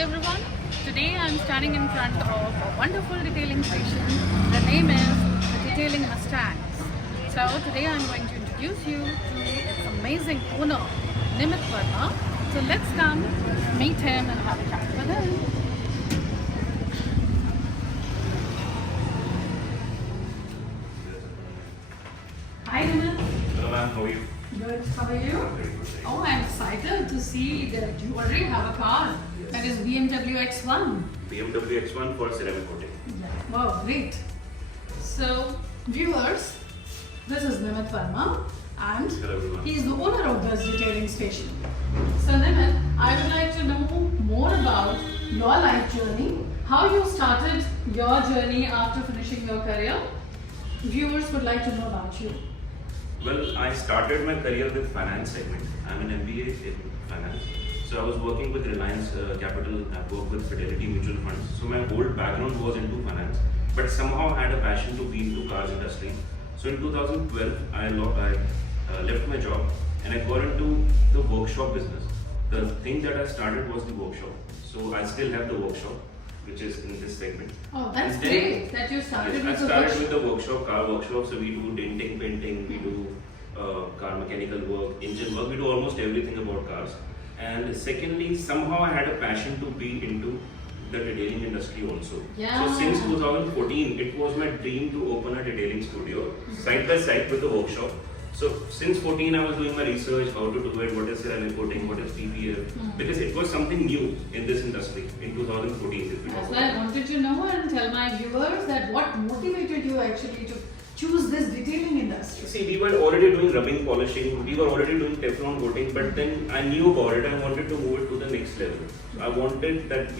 everyone. Today I'm standing in front of a wonderful detailing station. The name is the Detailing Mustangs. So today I'm going to introduce you to its amazing owner, Nimit Verma. So let's come meet him and have a chat with him. Hi Nimit. Hello ma'am, how are you? Good. How are you? Very good. Oh, I'm excited to see that you already have a car. That is BMW X1. BMW X1 for ceramic coating. Yeah. Wow, great. So, viewers, this is Nimit Verma and Hello everyone. he is the owner of this detailing station. So Nimit, I would like to know more about your life journey, how you started your journey after finishing your career. Viewers would like to know about you. Well, I started my career with finance segment. I'm an MBA in finance. So I was working with Reliance Capital. I worked with Fidelity Mutual Funds. So my whole background was into finance, but somehow I had a passion to be into cars industry. So in 2012, I left my job and I got into the workshop business. The thing that I started was the workshop. So I still have the workshop, which is in this segment. Oh, that's And then- great that you started Yes, with I the started workshop. with the workshop, car workshop. So we do denting, painting, we do car mechanical work, engine work. We do almost everything about cars. And secondly, somehow I had a passion to be into the detailing industry also. Yeah. So since 2014, it was my dream to open a detailing studio side by side with the workshop. So since 14, I was doing my research, how to do it, what is ceramic coating, what is PPF, because it was something new in this industry in 2014. If we That's talk why I about. wanted to know and tell my viewers that what motivated you actually to choose this detailing industry. See, we were already doing rubbing, polishing, we were already doing Teflon coating, but then I knew about it. I wanted to move it to the next level. I wanted that,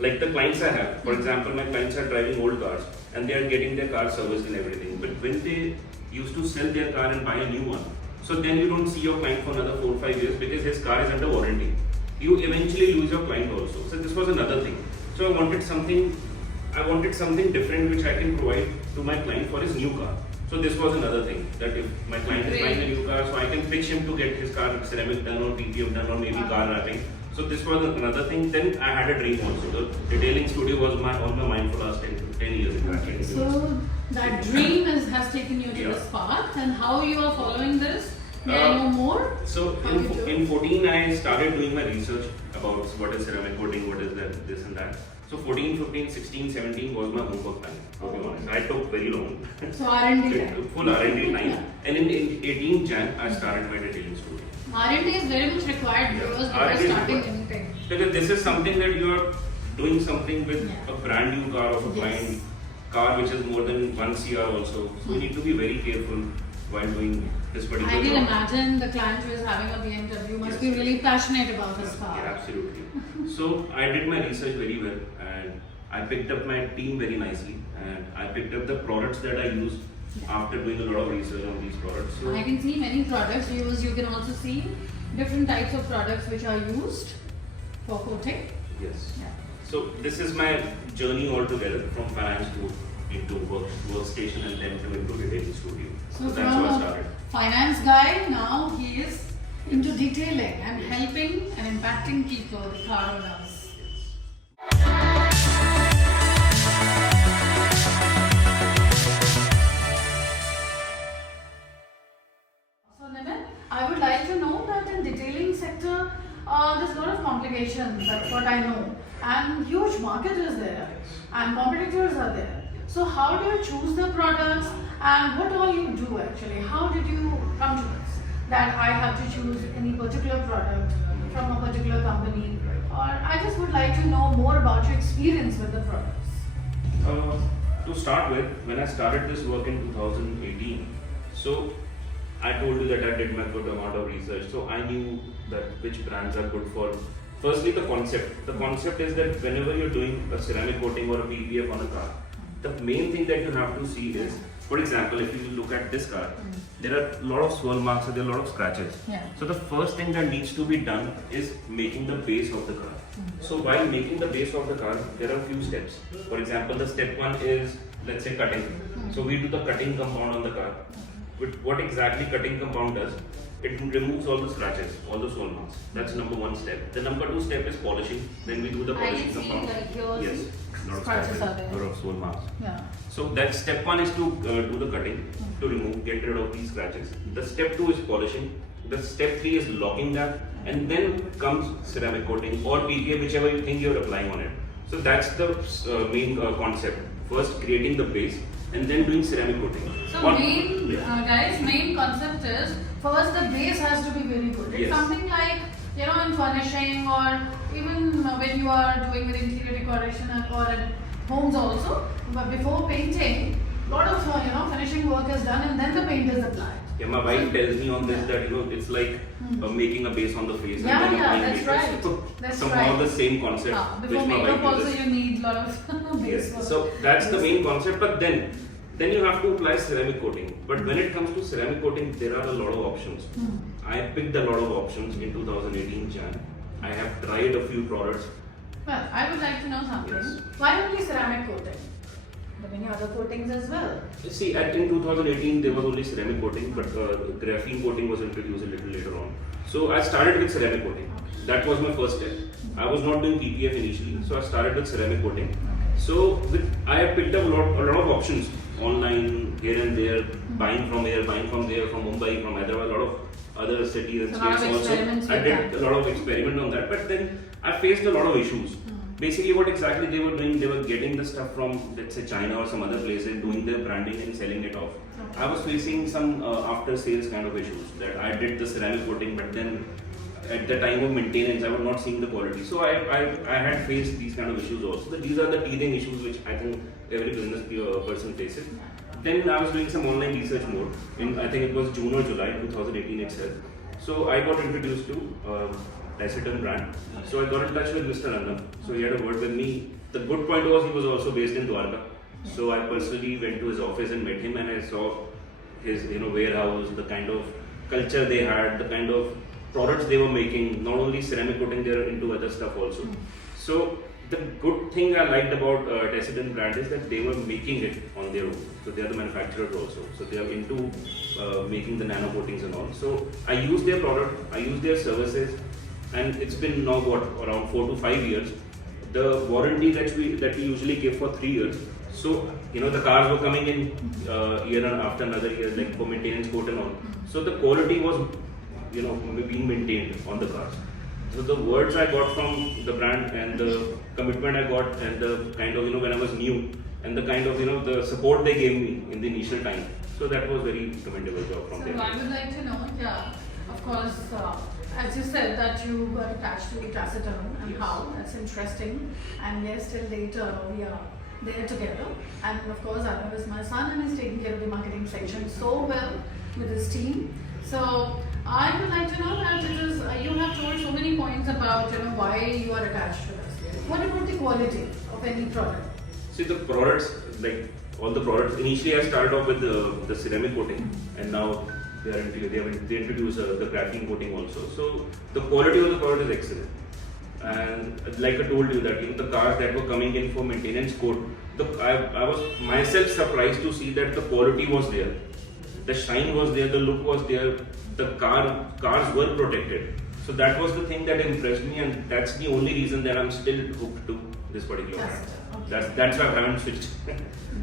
like the clients I have. For example, my clients are driving old cars and they are getting their car serviced and everything. But when they used to sell their car and buy a new one, so then you don't see your client for another 4 or 5 years because his car is under warranty. You eventually lose your client also. So this was another thing. So I wanted something different which I can provide to my client for his new car. So this was another thing, that if my client is buying a new car, so I can pitch him to get his car ceramic done or PPF done or maybe car wrapping. So this was another thing. Then I had a dream also. The detailing studio was on my mind for the last 10 years. Okay, so that dream has taken you to Yeah. this path, and how you are following this? May I know more? So How you do? in 14, I started doing my research about what is ceramic coating, what is that, this and that. So 14, 15, 16, 17 was my homework time, to be honest. I took very long. So R&D time. Full R&D time. Yeah. And in 18 Jan, I started my detailing studio. R&D is very much required because before R&D is starting required. anything. Because this is something that you are doing something with Yeah. a brand new car of a Yes. client, car which is more than 1 CR also. So you need to be very careful while doing this particular I can job. imagine the client who is having a BMW must Yes. be really passionate about his car. Yeah, absolutely. So I did my research very well and I picked up my team very nicely and I picked up the products that I used after doing a lot of research on these products. So I can see many products used. You can also see different types of products which are used for coating. yes. Yeah. So this is my journey altogether from finance to into workstation and then to into detailing studio. So that's how I from a started. finance guy, now he is into detailing and helping and impacting people, the car owners. So Nimit, I would like to know that in detailing sector, there's a lot of complications, that's what I know. And huge market is there and competitors are there. So how do you choose the products and what all you do actually? How did you come to this? That I have to choose any particular product from a particular company, or I just would like to know more about your experience with the products. To start with, when I started this work in 2018, so I told you that I did my good amount of research. So I knew that which brands are good for. Firstly, the concept. The concept is that whenever you're doing a ceramic coating or a PPF on a car, the main thing that you have to see is, for example, if you look at this car, there are a lot of swirl marks and there are a lot of scratches. Yeah. So the first thing that needs to be done is making the base of the car. So while making the base of the car, there are a few steps. For example, the step one is, let's say, cutting. So we do the cutting compound on the car. what exactly cutting compound does, it removes all the scratches, all the sole marks. That's number one step. The number two step is polishing. Then we do the polishing compound. Like yours, Yes, lot of scratches scratches, are there. lot of sole marks. Yeah. So that step one is to do the cutting, to remove, get rid of these scratches. The step two is polishing. The step three is locking that, and then comes ceramic coating or PPA, whichever you think you're applying on it. So that's the main concept. First creating the base and then doing ceramic coating. So guys, main concept is first the base has to be very good. It's Yes. something like, you know, in furnishing or even when you are doing with interior decoration or at homes also, but before painting, lot of finishing work is done and then the paint is applied. Yeah, my wife tells me on this that it's like making a base on the face. Yeah, and then yeah, applying that's makeup. right. So That's somehow right. the same concept Before which my makeup wife also uses. you need lot of base Yes, work. so that's the main concept. But then you have to apply ceramic coating. But when it comes to ceramic coating, there are a lot of options. I picked a lot of options in 2018 Jan. I have tried a few products. Well, I would like to know something. Yes. Why only ceramic coating? There are many other coatings as well. See, in 2018 there was only ceramic coating, but graphene coating was introduced a little later on. So I started with ceramic coating. That was my first step. I was not doing PPF initially, so I started with ceramic coating. So I picked up a lot of options online, here and there, buying from here, buying from there, from Mumbai, from Hyderabad, a lot of other cities and So a lot states of also. experiments I with did that. a lot of experiment on that, but then I faced a lot of issues. Basically, what exactly they were doing, they were getting the stuff from, let's say, China or some other place and doing their branding and selling it off. Okay. I was facing some after sales kind of issues that I did the ceramic coating, but then at the time of maintenance, I was not seeing the quality. So I had faced these kind of issues also. These are the teething issues which I think every business person faces. Then I was doing some online research more. I think it was June or July 2018 itself. So I got introduced to Teflon brand. So I got in touch with Mr. Nano. So he had a word with me. The good point was he was also based in Dwarka. So I personally went to his office and met him, and I saw his warehouse, the kind of culture they had, the kind of products they were making. Not only ceramic coating, they are into other stuff also. So the good thing I liked about Teflon brand is that they were making it on their own. So they are the manufacturers also. So they are into making the nano coatings and all. So I use their product, I use their services, and it's been now around 4 to 5 years. The warranty that we usually give for 3 years. So the cars were coming in year after another year, like for maintenance coat and all. So the quality was being maintained on the cars. So the words I got from the brand and the commitment I got and the kind of when I was new and the kind of the support they gave me in the initial time. So that was very commendable job from them. So I would like to know, of course, as you said that you got attached to acetone and Yes. how, that's interesting. And yes, till later we are there together. And of course, Arnav is my son and he's taking care of the marketing section so well with his team. So I would like to know that it is, you have told so many points about why you are attached to this. What about the quality of any product? See the products, like all the products. Initially, I started off with the ceramic coating, and now they introduced the graphene coating also. So the quality of the product is excellent. And like I told you that the cars that were coming in for maintenance coat, I was myself surprised to see that the quality was there, the shine was there, the look was there, the cars were protected. So that was the thing that impressed me, and that's the only reason that I'm still hooked to this particular brand. That's why I haven't switched.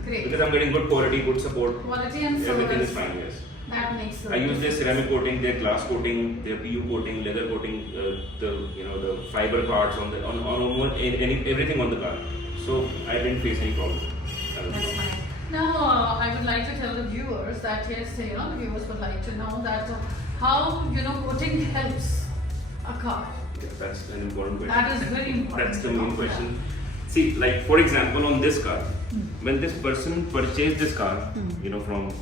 Great. Because I'm getting good quality, good support. Quality and Everything is service. fine, yes. That makes I use their ceramic coating, their glass coating, their PU coating, leather coating, the fiber parts on everything on the car. So I didn't face any problem. That's fine. Now, I would like to tell the viewers that yes, the viewers would like to know that how coating helps a car. Yeah, that's an important question. That is very important. That's the to main know question. See, like for example, on this car, when this person purchased this car, from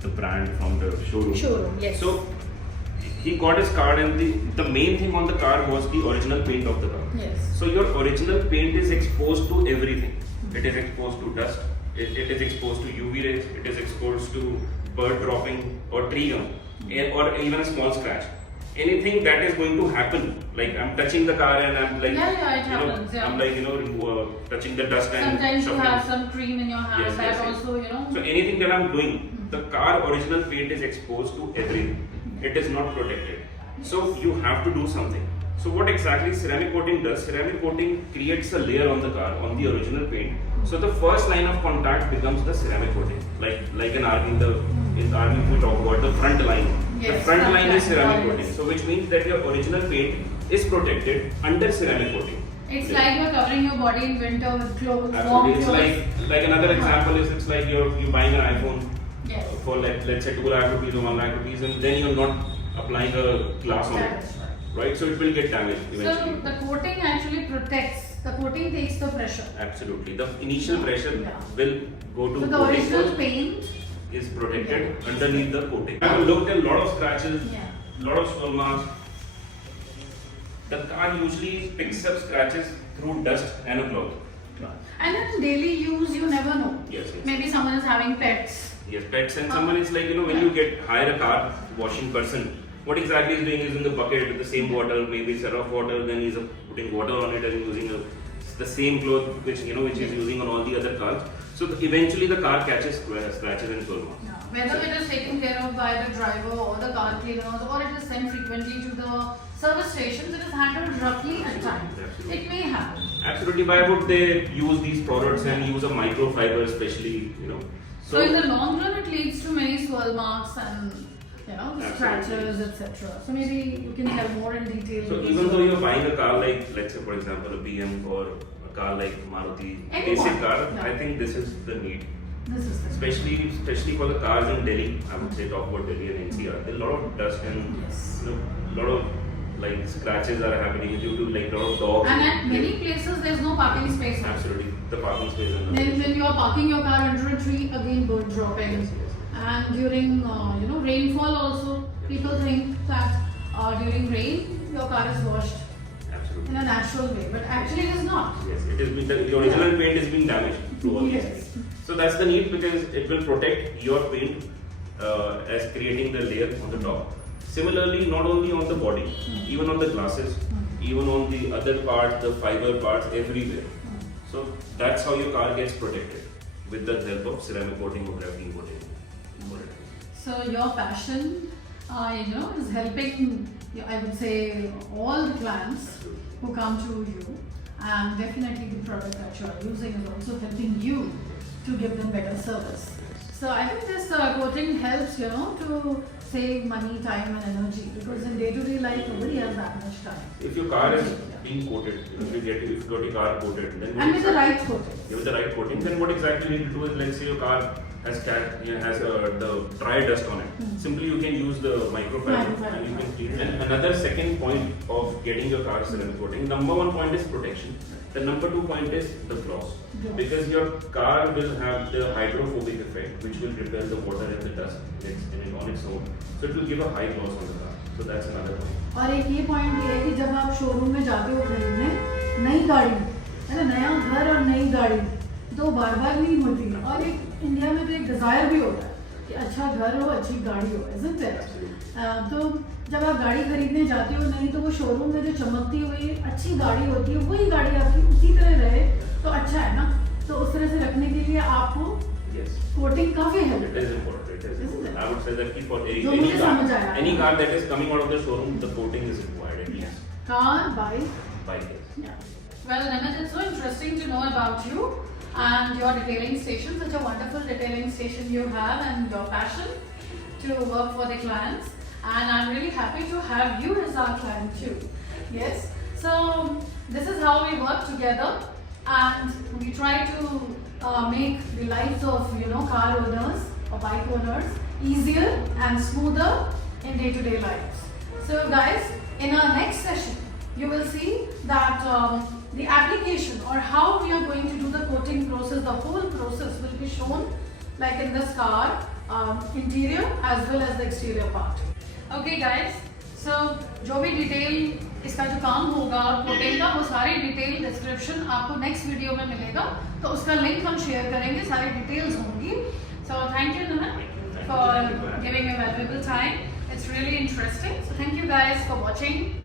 the brand, from the showroom. Showroom, yes. So he got his card, and the main thing on the car was the original paint of the car. Yes. So your original paint is exposed to everything. It is exposed to dust. It is exposed to UV rays. It is exposed to bird dropping or tree gum, or even a small scratch. Anything that is going to happen, like I'm touching the car and I'm like, it happens. I'm like touching the dust and Sometimes you shuffling. have some cream in your hand. Yes, that yes, yes. also So anything that I'm doing, the car original paint is exposed to everything. It is not protected. So you have to do something. So what exactly ceramic coating does? Ceramic coating creates a layer on the car, on the original paint. So the first line of contact becomes the ceramic coating. Like an army, in the army we talk about the front line. Yes, the front line is ceramic yes. coating. So which means that your original paint is protected under ceramic coating. It's like you're covering your body in winter with clothes. Absolutely. It's like another example is it's like you're buying an iPhone Yes. for let's say 2 lakh rupees or 1 lakh rupees, and then you're not applying a glass on it, right? So it will get damaged eventually. So the coating actually protects. The coating takes the pressure. Absolutely. The initial pressure Yeah. will go to So the coating original first, paint. is protected underneath the coating. I have looked at a lot of scratches, Yeah. lot of swirl marks. The car usually picks up scratches through dust and a cloth. And in daily use, you never know. Yes, yes. Maybe someone is having pets. Yes, pets, and someone is like, when you hire a car washing person, what exactly he's doing is in the bucket with the same water, maybe set of water, then he's putting water on it and using the same cloth which he's using on all the other cars. So eventually the car catches scratches and swirl marks. Yeah. Whether it is taken care of by the driver or the car cleaners, or it is sent frequently to the service stations, it is handled roughly at times. Absolutely. It may happen. Absolutely. Why would they use these products and use a microfiber especially, So in the long run, it leads to many swirl marks and Absolutely. scratches, etc. So maybe you can tell more in detail. So even though you're buying a car like, let's say for example, a BM or a car like Maruti, Anyone. basic car, Yeah. I think this is the need. This is the Especially for the cars in Delhi, I would say talk about Delhi and NCR. There are a lot of dust and Yes. a lot of scratches are happening due to a lot of dogs. And at many places, there's no parking space. Absolutely, the parking space. When you are parking your car under a tree, again bird dropping. Yes, yes. And during rainfall also, people think that during rain your car is washed Absolutely. in a natural way, but actually it is not. Yes, it has been the original paint is being damaged through all these Yes. things. So that's the need, because it will protect your paint as creating the layer on the top. Similarly, not only on the body, even on the glasses, even on the other parts, the fiber parts, everywhere. So that's how your car gets protected, with the help of ceramic coating or graphene coating. So your passion, is helping, I would say, all the clients who come to you, and definitely the product that you are using is also helping you to give them better service. So I think this coating helps, to save money, time and energy, because in day-to-day life nobody has that much time. If your car is being coated, if you got your car coated, then And with the right coating. with the right coating, then what exactly you need to do is, let's say your car has the dry dust on it. Simply you can use the microfiber and you can clean it. And another second point of getting your car ceramic coating, number one point is protection. The number two point is the gloss. Because your car will have the hydrophobic effect, which will repel the water and the dust on its own. So it will give a high gloss on the car. So that's another point. और एक ये point ये है कि जब आप showroom में जाते हो खरीदने नई गाड़ी है ना, नया घर और नई गाड़ी तो बार बार नहीं होती है, और एक इंडिया में तो एक डिजायर भी होता है कि अच्छा घर हो, अच्छी गाड़ी हो, isn't it? तो जब आप गाड़ी खरीदने जाते हो नहीं, तो वो शोरूम में जो चमकती हुई अच्छी गाड़ी होती है, वही गाड़ी आपकी उसी तरह रहे तो अच्छा है ना। तो उस तरह से रखने के लिए आपको कोटिंग काफी help It is important. I would say that for any car that is coming out of the showroom, the coating is required at least. car, bike. Yes. Yeah. Well, Nimit, it's so interesting to know about you and your detailing station. Such a wonderful detailing station you have, and your passion to work for the clients. And I'm really happy to have you as our client too. Yes. So this is how we work together, and we try to make the lives of car owners or bike owners easier and smoother in day-to-day lives. So guys, in our next session, you will see that the application or how we are going to do the coating process, the whole process will be shown like in this car, interior as well as the exterior part. Okay guys, so जो भी detail इसका जो काम होगा और coating का, वो सारी डिटेल डिस्क्रिप्शन आपको नेक्स्ट वीडियो में मिलेगा, तो उसका लिंक हम शेयर करेंगे, सारी डिटेल्स होंगी. So thank you Nimit for giving a valuable time. It's really interesting. So thank you guys for watching.